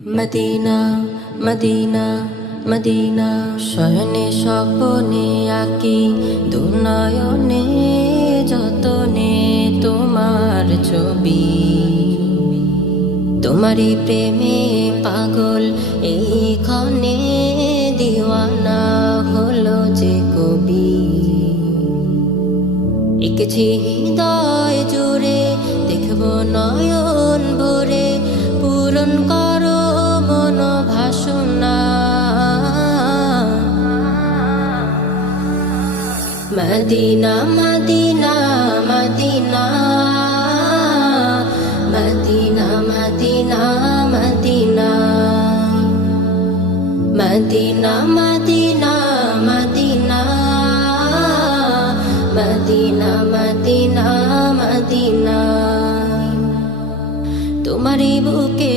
Medina Medina Medina শয়নে স্বপনে আঁকি দুনয়নে যতনে তোমার ছবি। তোমারই প্রেমে পাগল এই ক্ষণে দিওয়ানা হলো যে কবি। এঁকেছি হৃদয় জুড়ে দেখবো নয়ন ভরে পূরণ করো মনোবাসনা। Medina Medina Medina Medina Medina Medina Medina Medina Medina Medina Medina Medina. তোমারই বুকে